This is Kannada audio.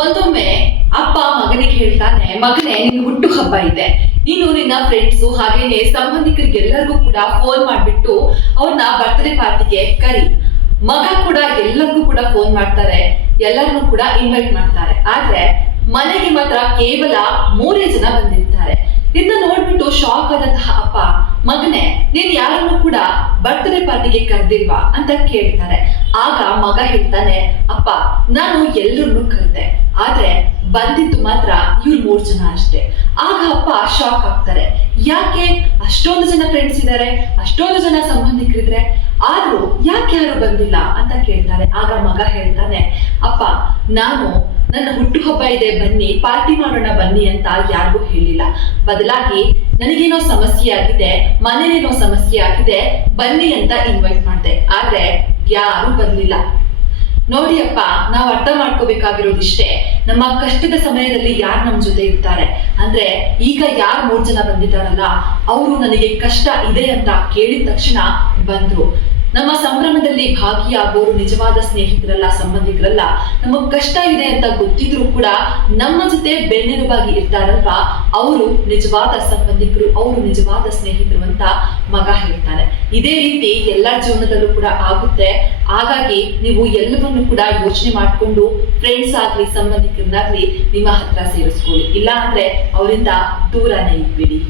ಒಂದೊಮ್ಮೆ ಅಪ್ಪ ಮಗನಿಗೆ ಹೇಳ್ತಾನೆ, ಮಗನೇ, ನಿನ್ ಹುಟ್ಟು ಹಬ್ಬ ಇದೆ. ನೀನು ನಿನ್ನ ಫ್ರೆಂಡ್ಸು ಹಾಗೇನೆ ಸಂಬಂಧಿಕರಿಗೆಲ್ಲರಿಗೂ ಕೂಡ ಫೋನ್ ಮಾಡ್ಬಿಟ್ಟು ಅವ್ರನ್ನ ಬರ್ತ್ಡೇ ಪಾರ್ಟಿಗೆ ಕರಿ. ಮಗ ಕೂಡ ಎಲ್ಲರಿಗೂ ಕೂಡ ಫೋನ್ ಮಾಡ್ತಾರೆ, ಎಲ್ಲರನ್ನೂ ಕೂಡ ಇನ್ವೈಟ್ ಮಾಡ್ತಾರೆ. ಆದ್ರೆ ಮನೆಗೆ ಮಾತ್ರ ಕೇವಲ ಮೂರೇ ಜನ ಬಂದಿರ್ತಾರೆ. ಇದನ್ನ ನೋಡ್ಬಿಟ್ಟು ಶಾಕ್ ಆದಂತಹ ಅಪ್ಪ, ಮಗನೇ, ನೀನ್ ಯಾರನ್ನು ಕೂಡ ಬರ್ತ್ಡೇ ಪಾರ್ಟಿಗೆ ಕರೆದಿಲ್ವಾ? ಅಂತ ಕೇಳ್ತಾರೆ. ಆಗ ಮಗ ಹೇಳ್ತಾನೆ, ಅಪ್ಪ, ನಾನು ಎಲ್ಲರನ್ನೂ ಕರೆದೆ. ಆದ್ರೆ ಬಂದಿದ್ದು ಮಾತ್ರ ಇವ್ರು ಮೂರ್ ಜನ ಅಷ್ಟೇ. ಆಗ ಅಪ್ಪ ಶಾಕ್ ಆಗ್ತಾರೆ. ಯಾಕೆ ಅಷ್ಟೊಂದು ಜನ ಫ್ರೆಂಡ್ಸ್ ಇದ್ದಾರೆ ಅಷ್ಟೊಂದು ಜನ ಸಂಬಂಧಿಕರಿದ್ರೆ? ಆದ್ರೂ ಯಾಕೆ ಯಾರು ಬಂದಿಲ್ಲ ಅಂತ ಕೇಳ್ತಾರೆ. ಆಗ ಮಗ ಹೇಳ್ತಾನೆ, ಅಪ್ಪ, ನಾನು ನನ್ನ ಹುಟ್ಟುಹಬ್ಬ ಇದೆ, ಬನ್ನಿ, ಪಾರ್ಟಿ ಮಾಡೋಣ, ಬನ್ನಿ ಅಂತ ಯಾರಿಗೂ ಹೇಳಿಲ್ಲ. ಬದಲಾಗಿ ನನಗೇನೋ ಸಮಸ್ಯೆ ಆಗಿದೆ ಮನೇಲೇನೋ ಸಮಸ್ಯೆ ಆಗಿದೆ, ಬನ್ನಿ ಅಂತ ಇನ್ವೈಟ್ ಮಾಡಿದೆ. ಆದ್ರೆ ಯಾರು ಬರ್ಲಿಲ್ಲ ನೋಡಿ ಅಪ್ಪ, ನಾವು ಅರ್ಥ ಮಾಡ್ಕೋಬೇಕಾಗಿರೋದಿಷ್ಟೇ ನಮ್ಮ ಕಷ್ಟದ ಸಮಯದಲ್ಲಿ ಯಾರು ನಮ್ಮ ಜೊತೆ ಇರ್ತಾರೆ? ಅಂದ್ರೆ ಈಗ ಯಾರು ಮೂರ್ ಜನ ಬಂದಿದ್ದಾರಲ್ಲ, ಅವರು ನನಗೆ ಕಷ್ಟ ಇದೆ ಅಂತ ಕೇಳಿದ ತಕ್ಷಣ ಬಂದ್ರು. ನಮ್ಮ ಸಂಭ್ರಮದಲ್ಲಿ ಭಾಗಿಯಾಗೋರು ನಿಜವಾದ ಸ್ನೇಹಿತರಲ್ಲ, ಸಂಬಂಧಿಕರಲ್ಲ, ನಮಗ್ ಕಷ್ಟ ಇದೆ ಅಂತ ಗೊತ್ತಿದ್ರು ಕೂಡ ನಮ್ಮ ಜೊತೆ ಬೆನ್ನೆಲುಬಾಗಿ ಇರ್ತಾರಲ್ವಾ, ಅವರು ನಿಜವಾದ ಸಂಬಂಧಿಕರು, ಅವರು ನಿಜವಾದ ಸ್ನೇಹಿತರು ಅಂತ ಮಗ ಹೇಳ್ತಾನೆ. ಇದೇ ರೀತಿ ಎಲ್ಲಾ ಜೀವನದಲ್ಲೂ ಕೂಡ ಆಗುತ್ತೆ. ಹಾಗಾಗಿ ನೀವು ಎಲ್ಲವನ್ನು ಕೂಡ ಯೋಚನೆ ಮಾಡಿಕೊಂಡು ಫ್ರೆಂಡ್ಸ್ ಆಗ್ಲಿ, ಸಂಬಂಧಿಕರನ್ನಾಗ್ಲಿ ನಿಮ್ಮ ಹತ್ರ ಸೇರಿಸ್ಕೊಳ್ಳಿ. ಇಲ್ಲ ಅಂದ್ರೆ ಅವರಿಂದ ದೂರನೇ ಇಟ್ಬಿಡಿ